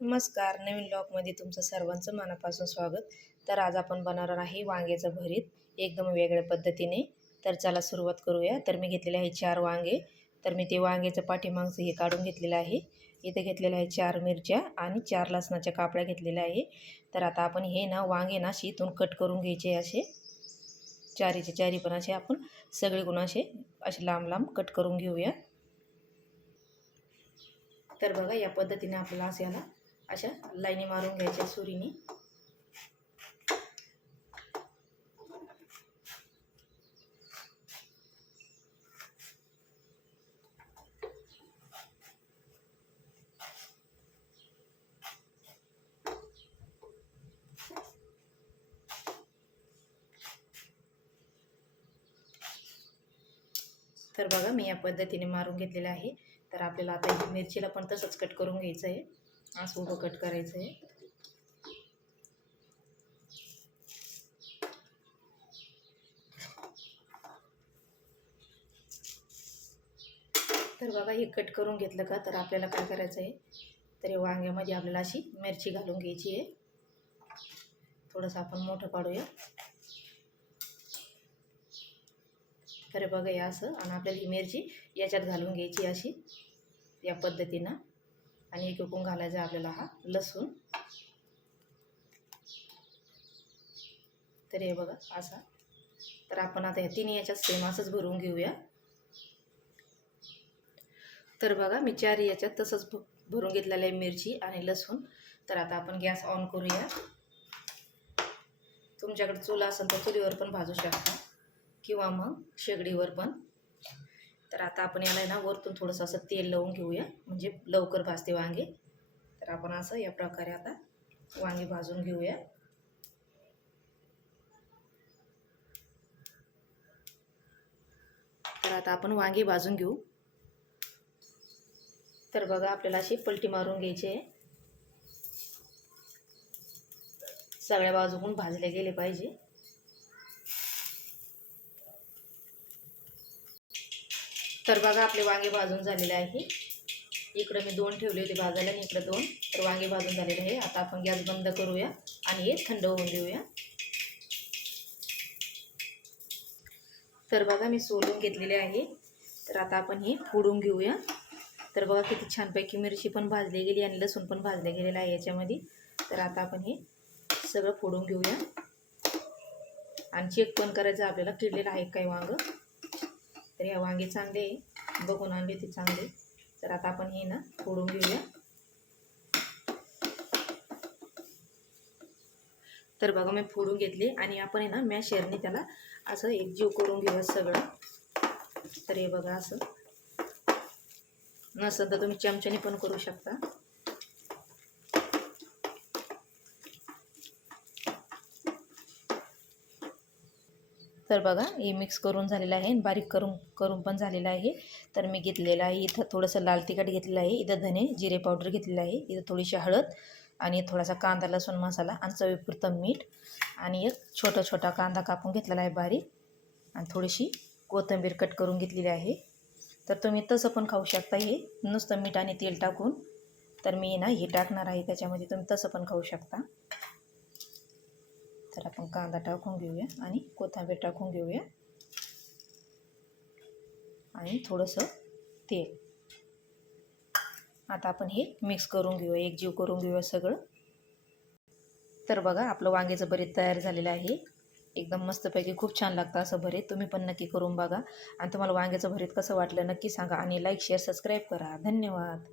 नमस्कार. नवीन ब्लॉगमध्ये तुमचं सर्वांचं मनापासून स्वागत. तर आज आपण बनवणार आहे वांग्याचं भरीत एकदम वेगळ्या पद्धतीने. तर चला सुरुवात करूया. तर मी घेतलेले आहे 4 वांगे. तर मी ते वांग्याचं पाठीमागचं हे काढून घेतलेलं आहे. इथे घेतलेलं आहे 4 मिरच्या आणि 4 लसणाच्या कापड्या घेतलेल्या आहे. तर आता आपण हे ना वांगे ना इथून कट करून घ्यायचे असे चारीचे चारी पण असे आपण सगळे गुण असे लांब लांब कट करून घेऊया. तर बघा या पद्धतीने आपल्याला असे याला अशा लाईनी मारून घ्यायच्या सुरीने. तर बघा मी या पद्धतीने मारून घेतलेलं आहे. तर आपल्याला आता मिरचीला पण तसंच कट करून घ्यायचं आहे. असं उभं कट करायचं आहे. तर बघा हे कट करून घेतलं का तर आपल्याला काय करायचं आहे, तर हे वांग्यामध्ये आपल्याला अशी मिरची घालून घ्यायची आहे. थोडंसं आपण मोठं काढूया. तर बघा या असं आणि आपल्याला ही मिरची याच्यात घालून घ्यायची अशी या पद्धतीनं. आणि एक उकून घालायचा आपल्याला हा लसूण. तर हे बघा असा. तर आपण आता ह्या तिन्ही याच्यात सेम असंच भरून घेऊया. तर बघा मी 4 याच्यात तसंच भरून घेतलेलं आहे मिरची आणि लसूण. तर आता आपण गॅस ऑन करूया. तुमच्याकडे चूल असेल तर चुलीवर पण भाजू शकता किंवा मग शेगडीवर पण. तर आता आपण याला ना वरतून थोडंसं असं तेल लावून घेऊया म्हणजे लवकर भाजते वांगे. तर आपण असं या प्रकारे आता वांगे भाजून घेऊया. तर आता आपण वांगे भाजून घेऊ. तर बघा आपल्याला अशी पलटी मारून घ्यायची आहे. सगळ्या बाजूकडून भाजले गेले पाहिजे. तर बघा आपले वांगे भाजून झालेले आहे. इकडं मी 2 ठेवले होते भाजायला आणि इकडं 2. तर वांगे भाजून झालेले आहे. आता आपण गॅस बंद करूया आणि हे थंड होऊन देऊया. तर बघा मी सोलून घेतलेले आहे. तर आता आपण हे फोडून घेऊया. तर बघा किती छानपैकी मिरची पण भाजली गेली आणि लसूण पण भाजले गेलेलं आहे याच्यामध्ये. तर आता आपण हे सगळं फोडून घेऊया आणि चेक पण करायचं आपल्याला किडलेलं आहे काय वांग. तर या वांगे चांगले आहे, बघून आणले ते चांगले. तर आता आपण हे ना फोडून घेऊया. तर बघा मी फोडून घेतले आणि आपण आहे ना मॅशरने त्याला असं एकजीव करून घेऊया सगळं. तर हे बघा असं. नसेल तर तुम्ही चमच्याने पण करू शकता. तर बघा हे मिक्स करून झालेलं आहे आणि बारीक करून पण झालेलं आहे. तर मी घेतलेलं आहे इथं थोडंसं लाल तिखट घेतलेलं आहे, इथं धने जिरे पावडर घेतलेलं आहे, इथं थोडीशी हळद आणि थोडासा कांदा लसूण मसाला आणि चवीपुरतं मीठ आणि एक छोटा कांदा कापून घेतलेला आहे बारीक आणि थोडीशी कोथिंबीर कट करून घेतलेली आहे. तर तुम्ही तसं पण खाऊ शकता हे नुसतं मीठ आणि तेल टाकून. तर मी ना हे टाकणार आहे त्याच्यामध्ये, तुम्ही तसं पण खाऊ शकता. तर आपण कांदा टाकून घेऊया आणि कोथिंबीर टाकून घेऊया आणि थोडंसं तेल. आता आपण हे मिक्स करून घेऊया, एकजीव करून घेऊया सगळं. तर बघा आपलं वांग्याचं भरीत तयार झालेलं आहे. एकदम मस्तपैकी खूप छान लागतं असं भरीत. तुम्ही पण नक्की करून बघा आणि तुम्हाला वांग्याचं भरीत कसं वाटलं नक्की सांगा आणि लाईक शेअर सबस्क्राईब करा. धन्यवाद.